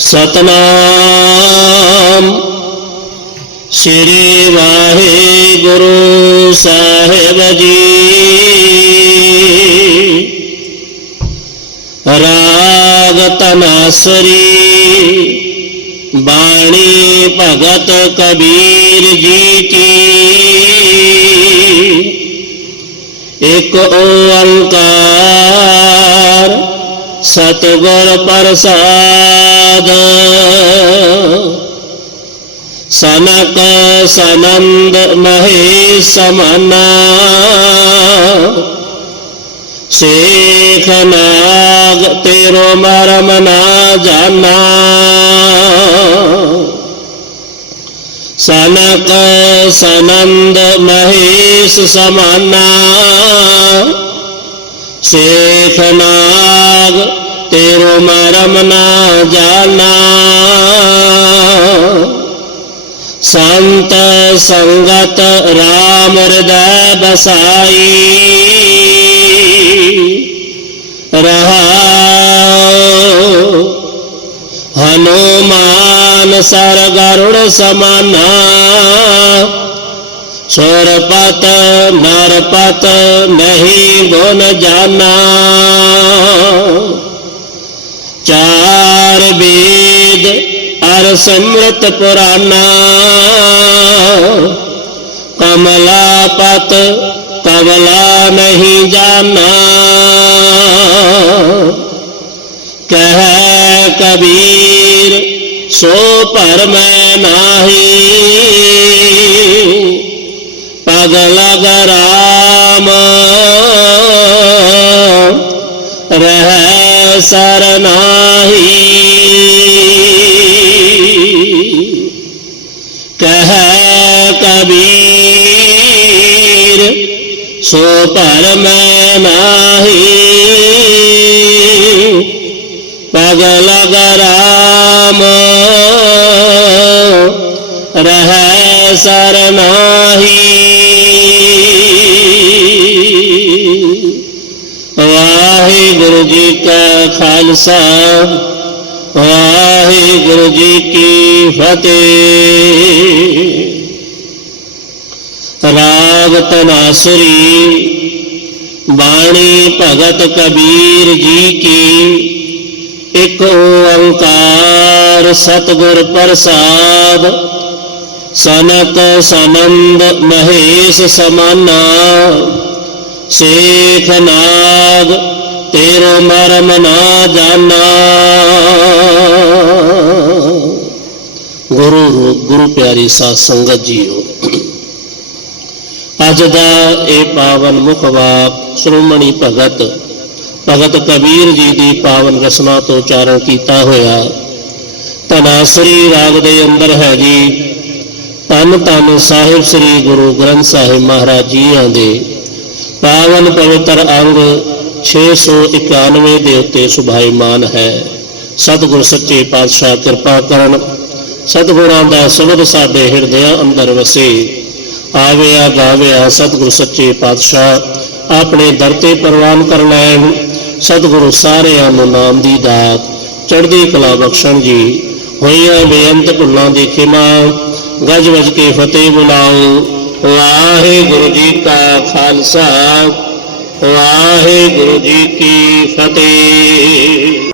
ਸਤਨਾਮ। ਸ੍ਰੀ ਵਾਹਿਗੁਰੂ ਸਾਹਿਬ ਜੀ। ਰਾਗ ਤਨਾਸਰੀ, ਬਾਣੀ ਭਗਤ ਕਬੀਰ ਜੀ ਕੀ। ਇਕ ਓੰਕਾਰ ਸਤਿਗੁਰ ਪ੍ਰਸਾਦ ਸਨਕ ਸਨੰਦ ਮਹੇ ਸਮਾਨਾ। ਸੇਖ ਨਾਗ ਤੇਰੋ ਮਰਮ ਨਾ ਜਾਣਾ ਸਨਕ ਸਨੰਦ ਮਹੇਸ਼ ਸਮਾਨਾ। ਸੇਖ ਨਾਗ ਤੇਰੋ ਮਰਮ ਨਾ ਜਾਣਾ ਸੰਤ ਸੰਗਤ ਰਾਮ ਹਿਰਦੈ ਬਸਾਈ ਰਹਾਉ ਹਨੂਮਾਨ ਸਰ ਗਰੁੜ ਸਮਾਨਾ। ਸੁਰਪਤ ਨਰਪਤ ਨਹੀਂ ਗੁਣ ਜਾਣਾ ਸਿਮਰਤ ਪੁਰਾਨਾ ਕਮਲਾਪਤ ਕਵਲਾ ਨਹੀਂ ਜਾਣਾ। ਕਹਿ ਕਬੀਰ, ਸੋ ਭਰਮ ਨਾਹੀ। ਪਗ ਲਗ ਰਾਮ, ਰਹਿ ਸਰ ਕਬੀਰ ਸੋ ਭਰਮ ਨਾਹੀ। ਪਗ ਲਗ ਰਹਿ ਸ਼ਰਨਾਹੀ ਵਾਹਿਗੁਰੂ ਜੀ ਕਾ ਖਾਲਸਾ, ਵਾਹਿਗੁਰੂ ਜੀ ਕੀ ਫਤਿਹ। ਤਨਾਸਰੀ ਬਾਣੀ ਭਗਤ ਕਬੀਰ ਜੀ ਕੀ। ਇੱਕ ਓੰਕਾਰ ਸਤਿਗੁਰ ਪ੍ਰਸਾਦ। ਸਨਤ ਸਨੰਦ ਮਹੇਸ਼ ਸਮਾਨਾ। ਸੇਖ ਨਾਗ ਤੇਰੋ ਮਰਮ ਨਾ ਜਾਣਾ ਗੁਰੂ ਰੂਪ ਗੁਰੂ ਪਿਆਰੀ ਸਾਧ ਸੰਗਤ ਜੀਓ। ਅੱਜ ਦਾ ਇਹ ਪਾਵਨ ਮੁਖ ਵਾਕ ਸ਼੍ਰੋਮਣੀ ਭਗਤ। ਭਗਤ ਕਬੀਰ ਜੀ ਦੀ ਪਾਵਨ ਰਸਨਾ ਤੋਂ ਉਚਾਰਨ ਕੀਤਾ ਹੋਇਆ। ਤਨਾਸਰੀ ਰਾਗ ਦੇ ਅੰਦਰ ਹੈ ਜੀ। ਧੰਨ ਧੰਨ ਸਾਹਿਬ ਸ੍ਰੀ ਗੁਰੂ ਗ੍ਰੰਥ ਸਾਹਿਬ ਮਹਾਰਾਜ ਜੀਆਂ ਦੇ। ਪਾਵਨ ਪਵਿੱਤਰ ਅੰਗ 691 ਦੇ ਉੱਤੇ ਸੁਭਾਈਮਾਨ ਹੈ। ਸਤਿਗੁਰ ਸੱਚੇ ਪਾਤਸ਼ਾਹ ਕਿਰਪਾ ਕਰਨ। ਸਤਿਗੁਰਾਂ ਦਾ ਸ਼ਬਦ ਸਾਡੇ ਹਿਰਦਿਆਂ ਅੰਦਰ ਵਸੇ। ਆਵਿਆ ਗਾਵਿਆ ਸਤਿਗੁਰ ਸੱਚੇ ਪਾਤਸ਼ਾਹ, ਆਪਣੇ ਦਰ ਤੇ ਪ੍ਰਵਾਨ ਕਰ ਲੈਣ ਸਤਿਗੁਰੂ ਸਾਰਿਆਂ ਨੂੰ ਨਾਮ ਦੀ ਦਾਤ, ਚੜ੍ਹਦੀ ਕਲਾ ਬਖਸ਼ਣ ਜੀ। ਹੋਈਆਂ ਬੇਅੰਤ ਭੁੱਲਾਂ ਦੀ ਖਿਮਾ, ਗਜ ਵਜ ਕੇ ਫਤਿਹ ਬੁਲਾਓ। ਵਾਹਿਗੁਰੂ ਜੀ ਕਾ ਖਾਲਸਾ, ਵਾਹਿਗੁਰੂ ਜੀ ਕੀ ਫਤਿਹ।